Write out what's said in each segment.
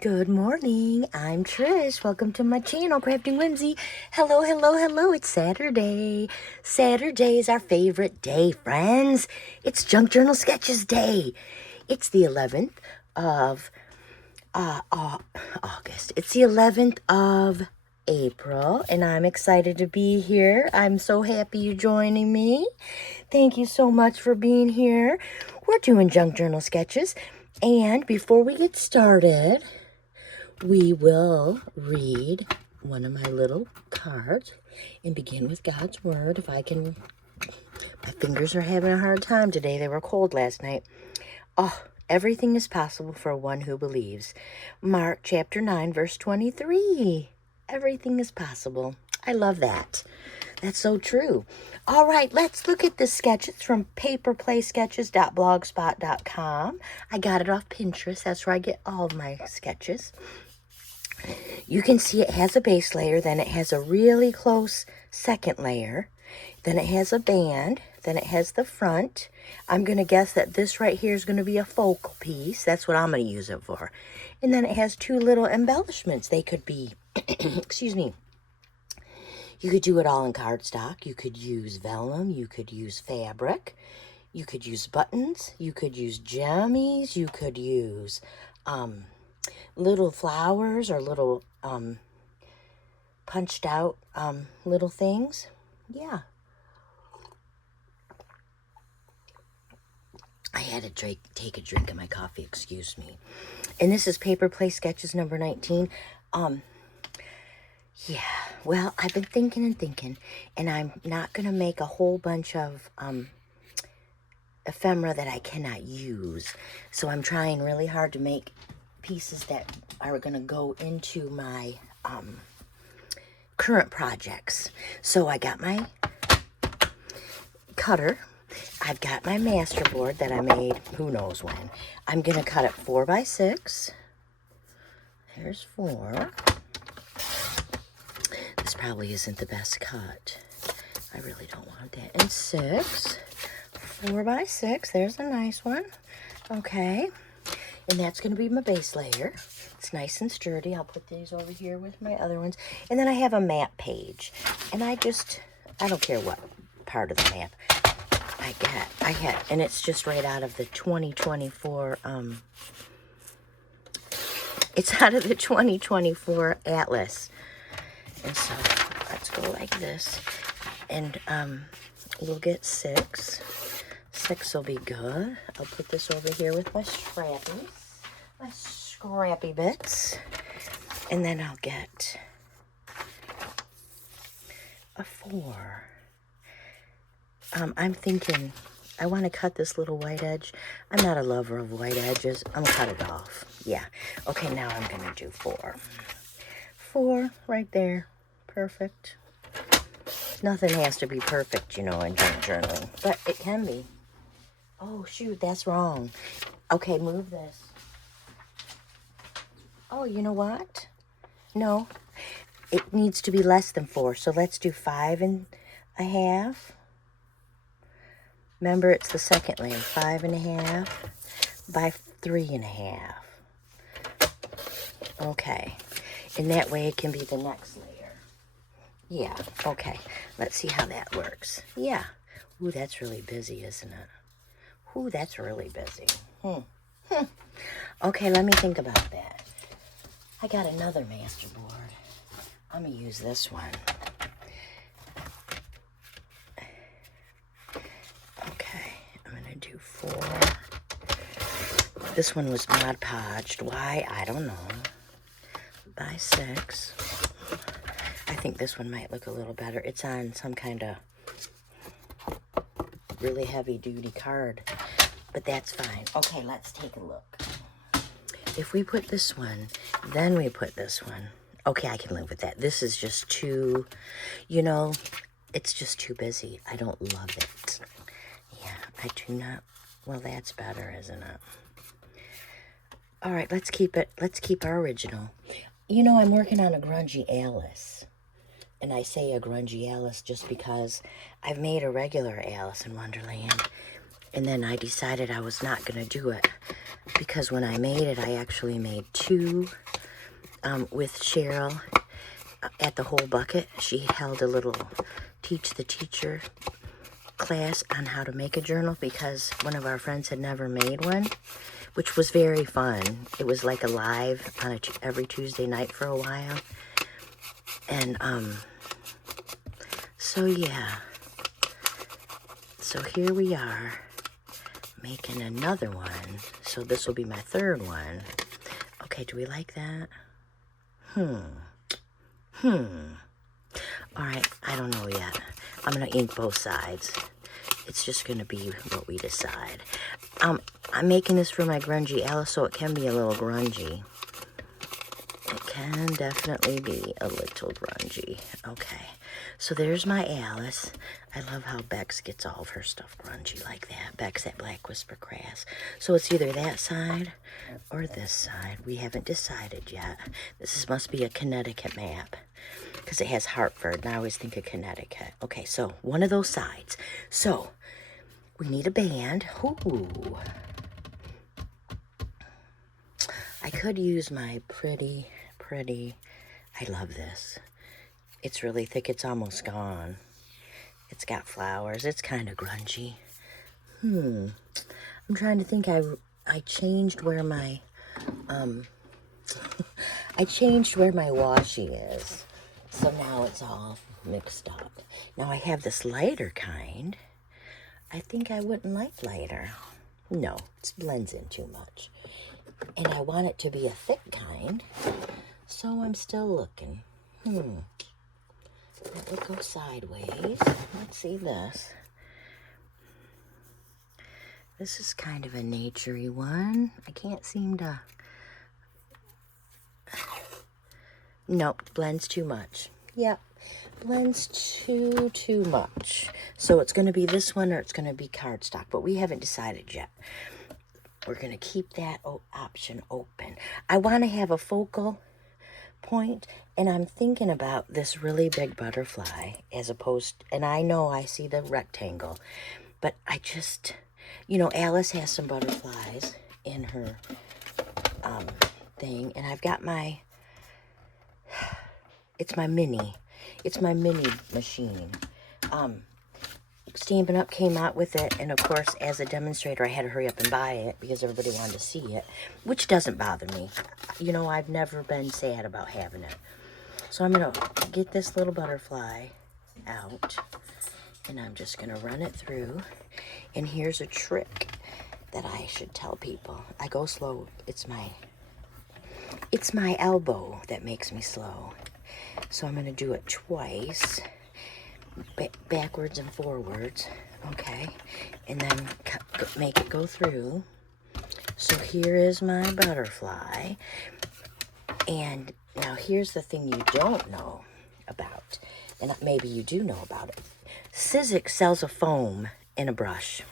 Good morning. I'm Trish. Welcome to my channel, Crafting Whimsy. Hello, hello, hello. It's Saturday. Saturday is our favorite day, friends. It's Junk Journal Sketches Day. It's the 11th of August. It's the 11th of April, and I'm excited to be here. I'm so happy you're joining me. Thank you so much for being here. We're doing Junk Journal Sketches, and before we get started, we will read one of my little cards and begin with God's Word. If I can, my fingers are having a hard time today. They were cold last night. Oh, everything is possible for one who believes. Mark chapter 9, verse 23. Everything is possible. I love that. That's so true. All right, let's look at the sketches from paperplaysketches.blogspot.com. I got it off Pinterest. That's where I get all of my sketches. You can see it has a base layer, then it has a really close second layer, then it has a band, then it has the front. I'm going to guess that this right here is going to be a focal piece. That's what I'm going to use it for. And then it has two little embellishments. They could be, excuse me, you could do it all in cardstock. You could use vellum. You could use fabric. You could use buttons. You could use jammies. You could use little flowers or little punched out little things. Yeah. I had to take a drink of my coffee, excuse me. And this is Paper Play Sketches number 19. Yeah, well, I've been thinking, and I'm not going to make a whole bunch of ephemera that I cannot use. So I'm trying really hard to make pieces that are going to go into my current projects. So I got my cutter. I've got my masterboard that I made who knows when. I'm going to cut it 4 by 6. There's 4. This probably isn't the best cut. I really don't want that. And 6. 4 by 6. There's a nice one. Okay. And that's going to be my base layer. It's nice and sturdy. I'll put these over here with my other ones. And then I have a map page. And I don't care what part of the map I get. And it's just right out of the 2024, it's out of the 2024 Atlas. And so let's go like this. And we'll get 6. 6 will be good. I'll put this over here with my scrappy bits. And then I'll get a 4. I'm thinking I want to cut this little white edge. I'm not a lover of white edges. I'm going to cut it off. Yeah. Okay, now I'm going to do 4. 4 right there. Perfect. Nothing has to be perfect, in junk journaling. But it can be. Oh, shoot, that's wrong. Okay, move this. Oh, you know what? No, it needs to be less than 4. So let's do 5.5. Remember, it's the second layer. 5.5 by 3.5. Okay, and that way it can be the next layer. Yeah, okay. Let's see how that works. Yeah. Ooh, that's really busy, isn't it? Ooh, that's really busy. Okay, let me think about that. I got another masterboard. I'm going to use this one. Okay, I'm going to do 4. This one was Mod Podged. Why? I don't know. By 6. I think this one might look a little better. It's on some kind of really heavy-duty card, but that's fine. Okay, let's take a look. If we put this one, then we put this one. Okay, I can live with that. This is just too, it's just too busy. I don't love it. Yeah, I do not. Well, that's better, isn't it? All right, let's keep it. Let's keep our original. I'm working on a grungy Alice. And I say a grungy Alice just because I've made a regular Alice in Wonderland. And then I decided I was not going to do it because when I made it, I actually made 2 with Cheryl at the Whole Bucket. She held a little Teach the Teacher class on how to make a journal because one of our friends had never made one, which was very fun. It was like a live on every Tuesday night for a while. And so yeah, so here we are making another one. So this will be my 3rd one. Okay, do we like that? All right, I don't know yet. I'm gonna ink both sides. It's just gonna be what we decide. I'm making this for my grungy Alice, so it can be a little grungy. It can definitely be a little grungy. Okay, so there's my Alice. I love how Bex gets all of her stuff grungy like that. Bex at Black Whisper Crafts. So it's either that side or this side. We haven't decided yet. This must be a Connecticut map because it has Hartford, and I always think of Connecticut. Okay, so one of those sides. So we need a band. Ooh. I could use my pretty, I love this. It's really thick. It's almost gone. It's got flowers. It's kind of grungy. I'm trying to think. I changed where my I changed where my washi is. So now it's all mixed up. Now I have this lighter kind. I think I wouldn't like lighter. No, it blends in too much. And I want it to be a thick kind. So I'm still looking. That would go sideways. Let's see this. This is kind of a naturey one. I can't seem to... Nope, blends too much. Yep, blends too much. So it's going to be this one or it's going to be cardstock, but we haven't decided yet. We're going to keep that option open. I want to have a focal point, and I'm thinking about this really big butterfly as opposed, and I know I see the rectangle, but I just, you know, Alice has some butterflies in her thing, and I've got my, it's my mini machine. Stampin' Up! Came out with it, and of course, as a demonstrator, I had to hurry up and buy it because everybody wanted to see it, which doesn't bother me. You know, I've never been sad about having it. So I'm going to get this little butterfly out, and I'm just going to run it through. And here's a trick that I should tell people. I go slow. It's my elbow that makes me slow. So I'm going to do it twice. Backwards and forwards, okay, and then make it go through. So here is my butterfly, and now here's the thing you don't know about, and maybe you do know about it. Sizzix sells a foam and a brush,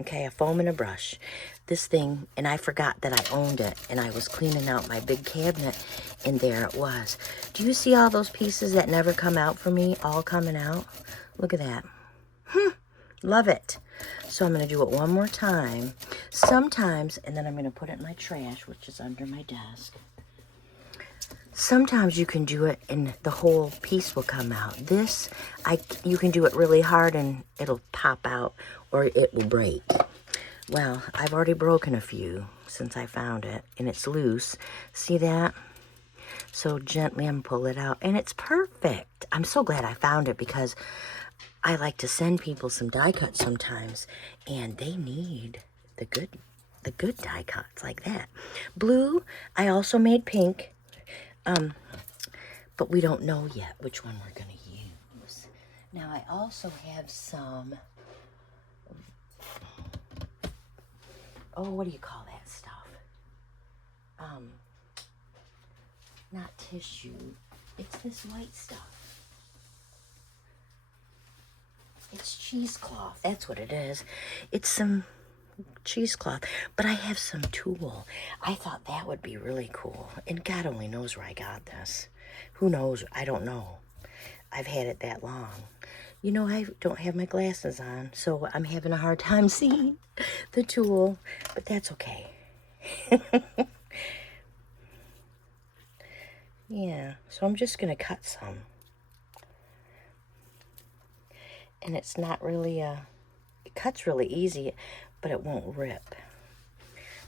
okay, a foam and a brush. This thing, and I forgot that I owned it, and I was cleaning out my big cabinet, and there it was. Do you see all those pieces that never come out for me, all coming out? Look at that. Love it. So I'm going to do it one more time. Sometimes, and then I'm going to put it in my trash, which is under my desk. Sometimes you can do it and the whole piece will come out. This, you can do it really hard and it'll pop out or it will break. Well, I've already broken a few since I found it, and it's loose. See that? So gently I'm pull it out, and it's perfect. I'm so glad I found it because I like to send people some die cuts sometimes, and they need the good die cuts like that. Blue, I also made pink, but we don't know yet which one we're going to use. Now I also have some, oh, what do you call that stuff? Not tissue. It's this white stuff. It's cheesecloth. That's what it is. It's some cheesecloth. But I have some tulle. I thought that would be really cool. And God only knows where I got this. Who knows? I don't know. I've had it that long. You know, I don't have my glasses on, so I'm having a hard time seeing the tool, but that's okay. Yeah, so I'm just going to cut some. And it's not really it cuts really easy, but it won't rip.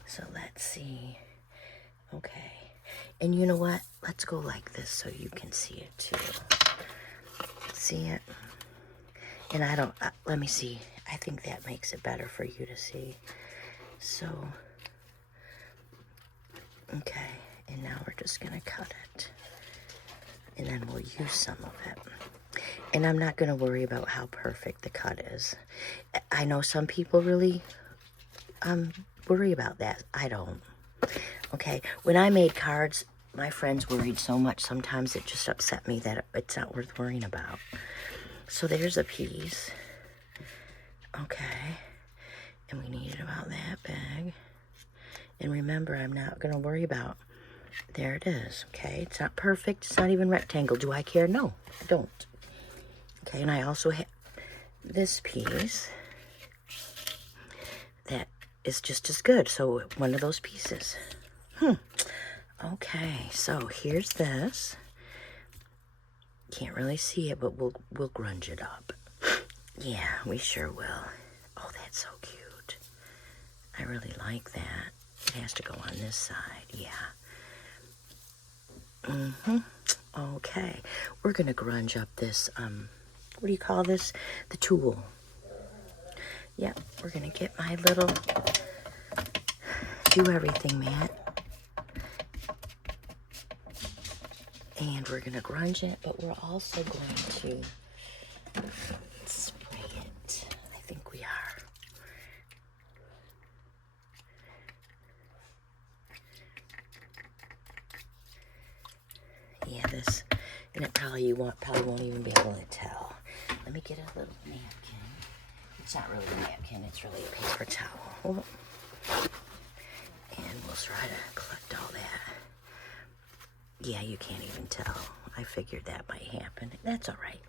So let's see. Okay. And you know what? Let's go like this so you can see it too. See it? And I don't, let me see. I think that makes it better for you to see. So, okay. And now we're just going to cut it. And then we'll use some of it. And I'm not going to worry about how perfect the cut is. I know some people really worry about that. I don't. Okay, when I made cards, my friends worried so much. Sometimes it just upset me that it's not worth worrying about. So there's a piece. Okay, and we need it about that big. And remember, I'm not going to worry about, there it is. Okay, it's not perfect. It's not even rectangle. Do I care? No, I don't. Okay, and I also have this piece that is just as good. So one of those pieces. Okay, so here's this. Can't really see it, but we'll grunge it up. Yeah, we sure will. Oh, that's so cute. I really like that. It has to go on this side, yeah. Okay, we're gonna grunge up this, what do you call this? The tool. Yep, we're gonna get my little do everything mat. And we're gonna grunge it, but we're also going to spray it. I think we are. Yeah, this, and it probably won't even be able to tell. Let me get a little napkin. It's not really a napkin, it's really a paper towel. And we'll try to collect all that. Yeah, you can't even tell. I figured that might happen. That's all right.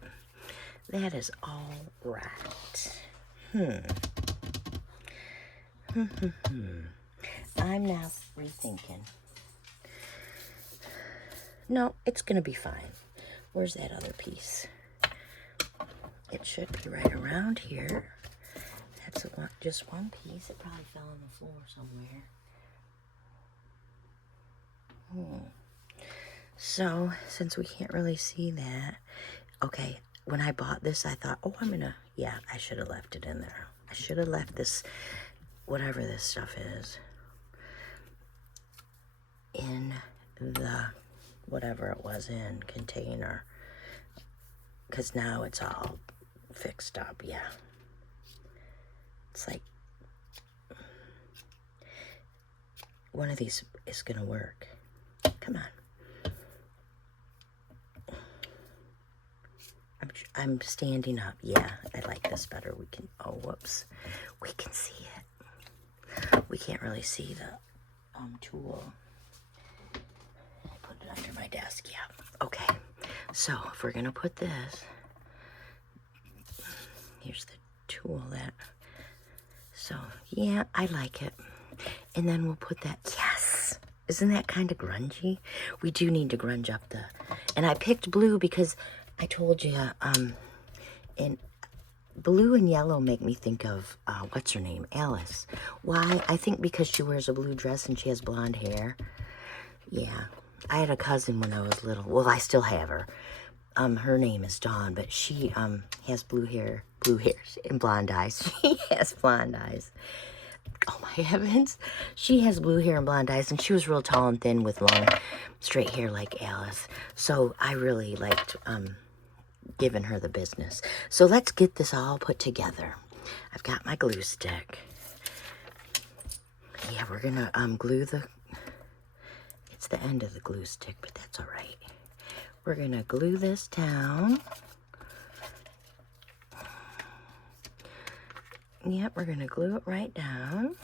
That is all right. I'm now rethinking. No, it's going to be fine. Where's that other piece? It should be right around here. That's just one piece. It probably fell on the floor somewhere. So, since we can't really see that, okay, when I bought this, I thought, oh, yeah, I should have left it in there. I should have left this, whatever this stuff is, in the, whatever it was in, container. Because now it's all fixed up, yeah. It's like, one of these is going to work. Come on. I'm standing up. Yeah, I like this better. We can, oh, whoops. We can see it. We can't really see the tool. I put it under my desk, yeah. Okay, so if we're going to put this, here's the tool that, so yeah, I like it. And then we'll put that, yes! Isn't that kind of grungy? We do need to grunge up the, and I picked blue because I told you, and blue and yellow make me think of, what's her name? Alice. Why? I think because she wears a blue dress and she has blonde hair. Yeah. I had a cousin when I was little. Well, I still have her. Her name is Dawn, but she, has blue hairs and blonde eyes. She has blonde eyes. Oh my heavens. She has blue hair and blonde eyes, and she was real tall and thin with long, straight hair like Alice. So I really liked, giving her the business. So let's get this all put together. I've got my glue stick. Yeah, we're gonna glue it's the end of the glue stick, but that's all right. We're gonna glue this down. Yep, we're gonna glue it right down.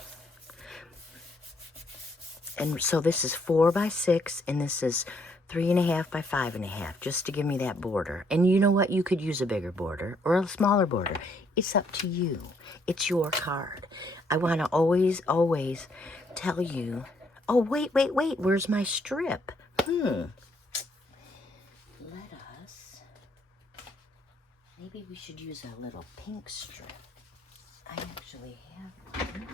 And so this is 4 by 6, and this is 3.5 by 5.5, just to give me that border. And you know what? You could use a bigger border or a smaller border. It's up to you. It's your card. I want to always, always tell you, oh, wait, where's my strip? Let us, maybe we should use a little pink strip. I actually have one.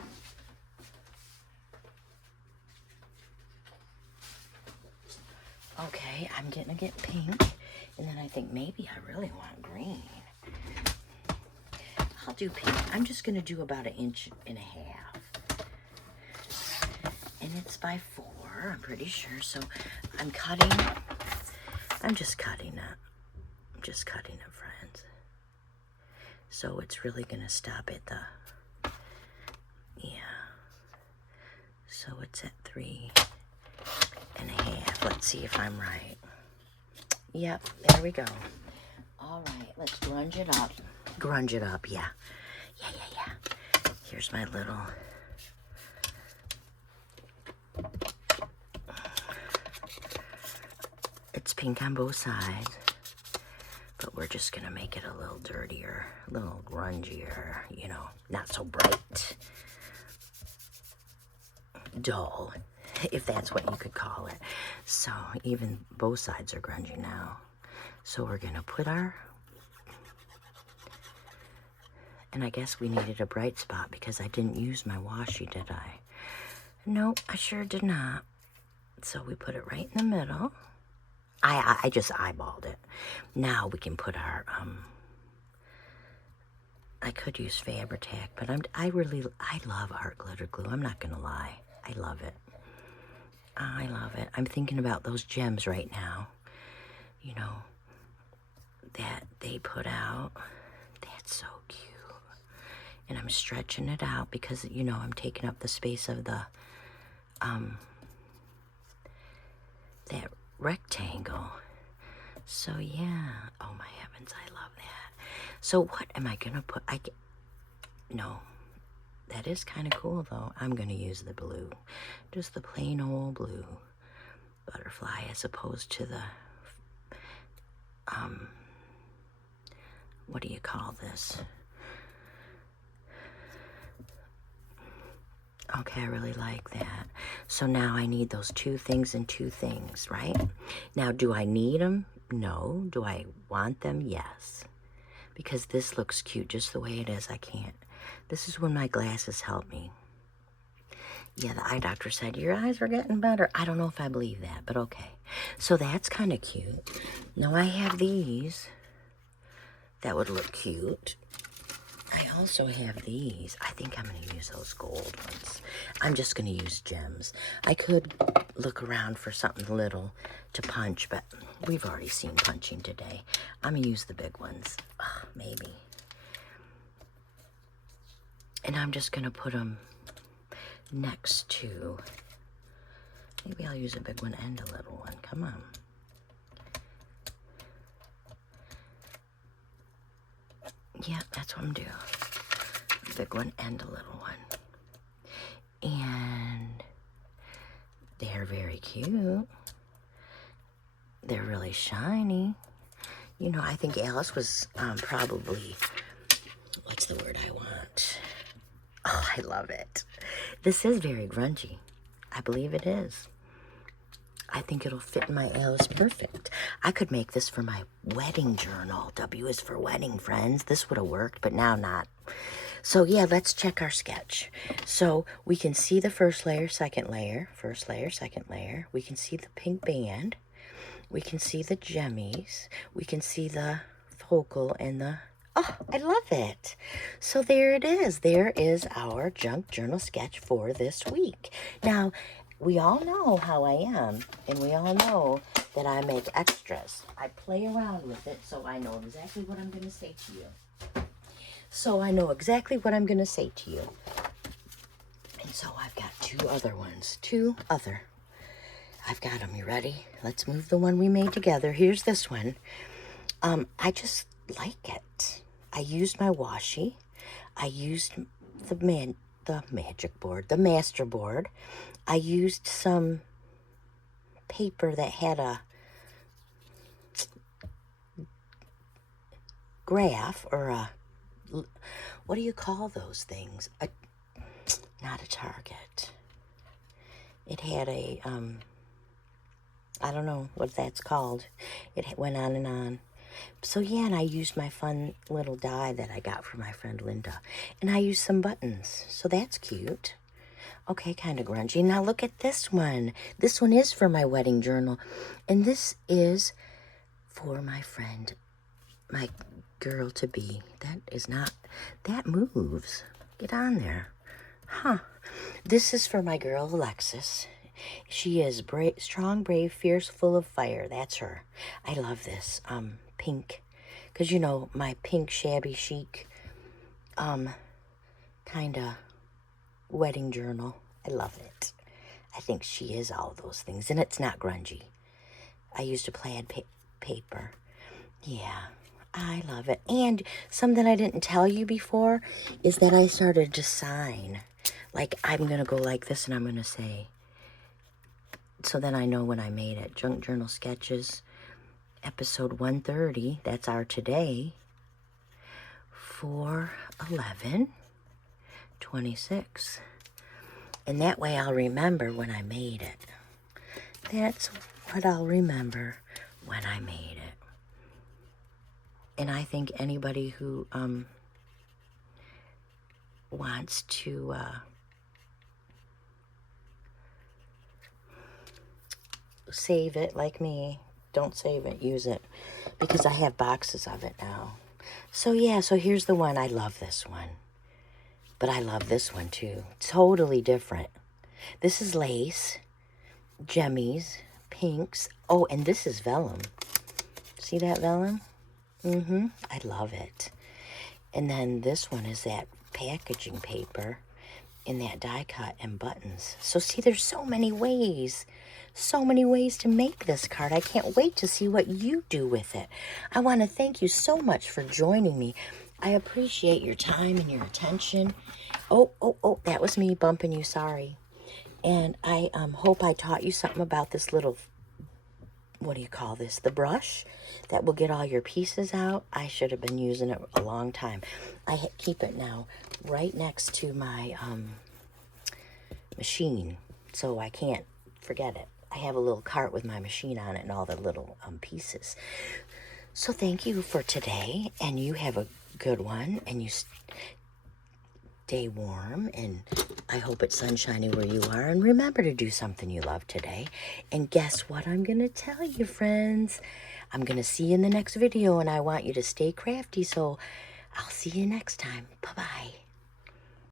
Okay, I'm gonna get pink, and then I think maybe I really want green. I'll do pink. I'm just gonna do about 1.5 inches. And it's by 4, I'm pretty sure. So I'm just cutting it, friends. So it's really gonna stop at the, yeah. So it's at 3.5. Let's see if I'm right. Yep, there we go. All right, let's grunge it up. Grunge it up, yeah. Yeah. Here's my little... It's pink on both sides, but we're just gonna make it a little dirtier, a little grungier, you know, not so bright. Dull, if that's what you could call it. So even both sides are grungy now. So we're gonna put our, and I guess we needed a bright spot because I didn't use my washi, did I? Nope, I sure did not. So we put it right in the middle. I just eyeballed it. Now we can put our, I could use Fabri-Tac, but I love art glitter glue. I'm not gonna lie. I love it. I love it. I'm thinking about those gems right now, you know, that they put out. That's so cute. And I'm stretching it out because, you know, I'm taking up the space of the, that rectangle. So, yeah. Oh, my heavens, I love that. So, what am I going to put? No. That is kind of cool, though. I'm going to use the blue. Just the plain old blue butterfly as opposed to the, what do you call this? Okay, I really like that. So now I need those 2 things and 2 things, right? Now, do I need them? No. Do I want them? Yes. Because this looks cute just the way it is. I can't. This is when my glasses help me. Yeah, the eye doctor said, your eyes are getting better. I don't know if I believe that, but okay. So that's kind of cute. Now I have these that would look cute. I also have these. I think I'm going to use those gold ones. I'm just going to use gems. I could look around for something little to punch, but we've already seen punching today. I'm going to use the big ones. Maybe. And I'm just going to put them next to, maybe I'll use a big one and a little one. Come on. Yeah, that's what I'm doing. A big one and a little one. And they're very cute. They're really shiny. You know, I think Alice was probably, what's the word I want? Oh, I love it. This is very grungy. I believe it is. I think it'll fit my Alice perfect. I could make this for my wedding journal. W is for wedding, friends. This would have worked, but now not. So yeah, let's check our sketch. So we can see the first layer, second layer, first layer, second layer. We can see the pink band. We can see the jemmies. We can see the focal and the, oh, I love it. So there it is. There is our junk journal sketch for this week. Now, we all know how I am, and we all know that I make extras. I play around with it, so I know exactly what I'm going to say to you. So I know exactly what I'm going to say to you. And so I've got 2 other ones. 2 other. I've got them. You ready? Let's move the one we made together. Here's this one. I just like it. I used my washi. I used the magic board, the master board. I used some paper that had a graph, or a, what do you call those things? Not a target. It had a, I don't know what that's called. It went on and on. So yeah, and I used my fun little die that I got from my friend Linda. And I used some buttons, so that's cute. Okay, kind of grungy. Now look at this one. This one is for my wedding journal. And this is for my friend, my girl-to-be. That is not, that moves. Get on there. Huh. This is for my girl, Alexis. She is brave, strong, brave, fierce, full of fire. That's her. I love this. Pink. Because, you know, my pink shabby chic, kind of wedding journal. I love it. I think she is all those things. And it's not grungy. I used a plaid paper. Yeah, I love it. And something I didn't tell you before is that I started to sign. Like, I'm going to go like this and I'm going to say, so then I know when I made it. Junk Journal Sketches, episode 130. That's our today. 4/11/26. And that way I'll remember when I made it. That's what I'll remember when I made it. And I think anybody who wants to save it like me, don't save it, use it, because I have boxes of it now. So yeah, so here's the one. I love this one, but I love this one too. Totally different. This is lace, jemmies, pinks. Oh, and this is vellum. See that vellum? I love it. And then this one is that packaging paper in that die cut and buttons. So see, there's so many ways to make this card. I can't wait to see what you do with it. I want to thank you so much for joining me. I appreciate your time and your attention. Oh, that was me bumping you, sorry. And I hope I taught you something about this little, what do you call this? The brush that will get all your pieces out. I should have been using it a long time. I keep it now right next to my machine, so I can't forget it. I have a little cart with my machine on it and all the little pieces. So thank you for today, and you have a good one, and you stay warm, and I hope it's sunshiny where you are, and remember to do something you love today. And guess what I'm going to tell you, friends? I'm going to see you in the next video, and I want you to stay crafty, so I'll see you next time. Bye-bye.